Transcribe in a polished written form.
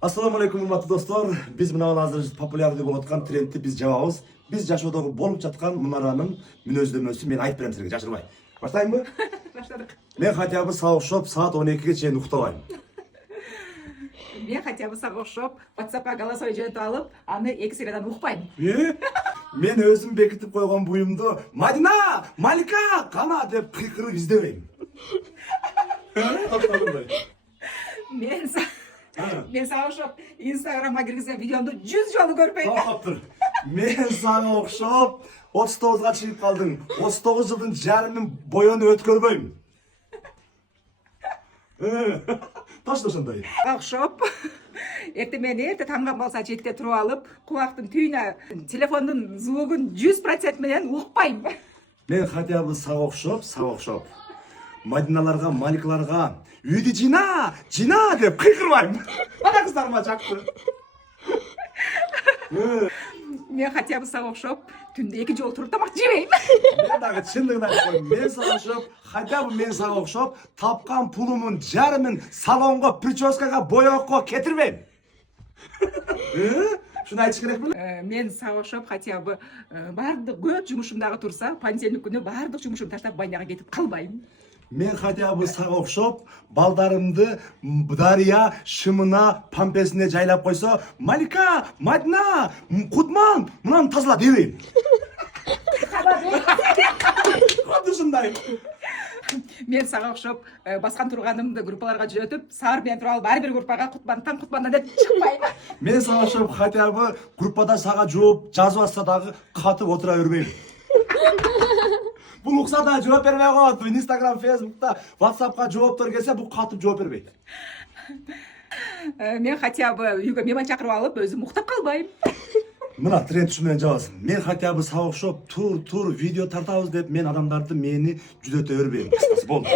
Assalamu alaikum урматтуу достор. Биз мына азыр популярдуу болуп аткан трендти биз жабабыз. Биз жашоодогу болуп жаткан мунаранын мүнөздөмөсүн мен айтып берем силерге, жашырбай. Баштайынбы? Баштадык. Мен хотя бы саат окшоп саат 12ге чейин уктабайм. Мен хотя бы сага окшоп, WhatsApp'ка голосовой жөнөтүп алып, аны 2 сериядан укпайм. Мен өзүм бекитип койгон буюмду Мадина, Малика, кана деп кыйкырып издебейм. Мен сага окшоп, Instagramга киргизген видеомду 100 жолу көрбөйм. Токтоп тур. Мен сага окшоп 39га чыгып калдың. 39 жылдын жарымын боюну өткөрбөйм. Точно ошондой. Окшоп. Эрте таңган болса жетте туруп алып, кубактын түйүнө телефондун звугун 100% менен укпайм. Мен хотя бы сага окшоп. Мадиналарга, Маликаларга үйдү жина деп кыйкырбайм. Ана кыздарыма жакты. Мен хотя бы сага окшоп, түндө 2 жолу туруп тамак жебейм. Мен дагы чындыгын айтып коеюн. Мен сага окшоп, хотя бы мен сага окшоп, тапкан пулумун жарымын салонго, прическага, боёкко кетирбейм. Шуну айтыш керек беле? Мен сага окшоп, хотя бы баардык көп жумушум дагы турса, понедельник күнү баардык жумушумду таштап баняга кетип калбайм. Мен хотя бы сага окшоп, балдарымды Дария шымына, пампесине жайлап койсо, Малика, Мадина, Кудман, мынаны тазала дебейм. Кодду ушундай. Мен сага окшоп, баскан турганымды группаларга жөнөтүп, саар менен туруп алып, ар бир группага Кутман деп чыкпайм. Мен сага окшоп, хотя бы группада сага жооп жазып атса дагы катып отура бербейм. Бул укса да жооп бербей коет. Instagram, Facebook'ta, WhatsApp'ка жооптор келсе, бул катып жооп бербейт. Мен хотя бы үйгө мейман чакырып алып, өзүм уктап калбайм. Мына тренд ушу менен жабасың. Мен хотя бы сага окшоп тур видео тартабыз деп мен адамдарды мени жүдөтө бербейм. Кыскасы болду.